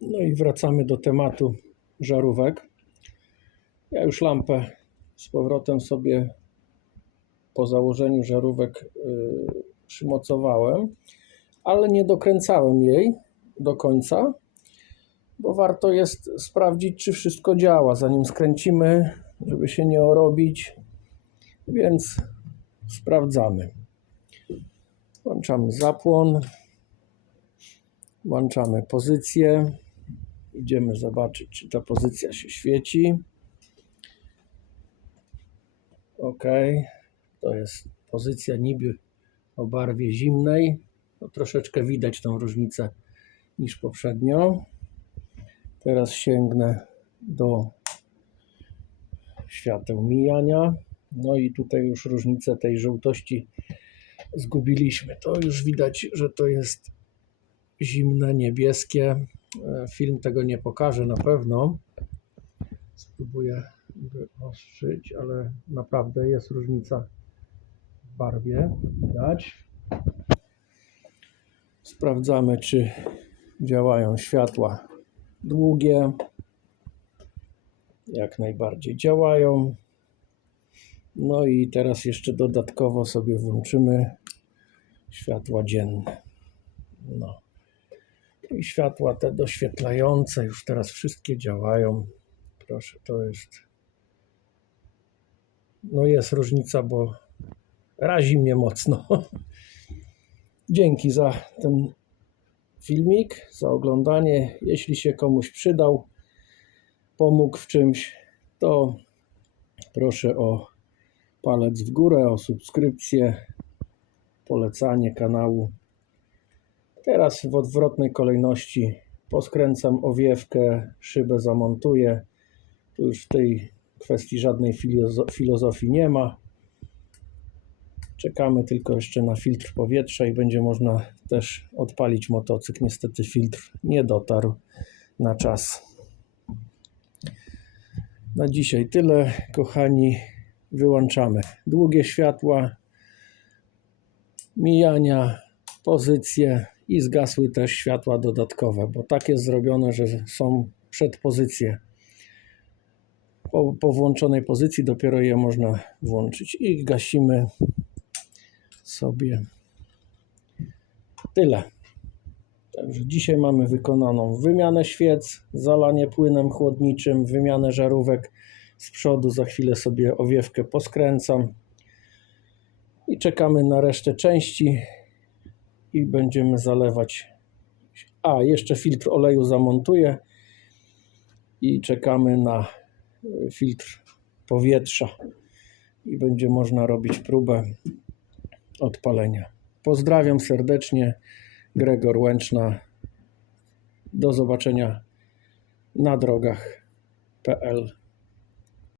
No i wracamy do tematu żarówek. Ja już lampę z powrotem sobie po założeniu żarówek yy, przymocowałem, ale nie dokręcałem jej do końca, bo warto jest sprawdzić, czy wszystko działa, zanim skręcimy, żeby się nie orobić, więc sprawdzamy. Włączamy zapłon, włączamy pozycję, idziemy zobaczyć, czy ta pozycja się świeci. OK, to jest pozycja niby o barwie zimnej. No, troszeczkę widać tą różnicę niż poprzednio. Teraz sięgnę do świateł mijania. No i tutaj już różnicę tej żółtości zgubiliśmy. To już widać, że to jest zimne, niebieskie. E, Film tego nie pokaże na pewno. Spróbuję wyostrzyć, ale naprawdę jest różnica w barwie. Widać. Sprawdzamy, czy działają światła długie. Jak najbardziej działają. No i teraz jeszcze dodatkowo sobie włączymy światła dzienne. No. I światła te doświetlające już teraz wszystkie działają. Proszę, to jest. No jest różnica, bo razi mnie mocno. Dzięki za ten filmik, za oglądanie. Jeśli się komuś przydał, pomógł w czymś, to proszę o palec w górę, o subskrypcję, polecanie kanału. Teraz w odwrotnej kolejności poskręcam owiewkę, szybę zamontuję. Tu już w tej kwestii żadnej filozo- filozofii nie ma. Czekamy tylko jeszcze na filtr powietrza i będzie można też odpalić motocykl. Niestety filtr nie dotarł na czas. Na dzisiaj tyle, kochani. Wyłączamy długie światła, mijania, pozycje i zgasły też światła dodatkowe, bo tak jest zrobione, że są przedpozycje. Po, po włączonej pozycji dopiero je można włączyć i gasimy sobie tyle. Także dzisiaj mamy wykonaną wymianę świec, zalanie płynem chłodniczym, wymianę żarówek z przodu. Za chwilę sobie owiewkę poskręcam i czekamy na resztę części i będziemy zalewać. A, jeszcze filtr oleju zamontuję i czekamy na y, filtr powietrza i będzie można robić próbę odpalenia. Pozdrawiam serdecznie. Gregor Łęczna. Do zobaczenia na drogach.pl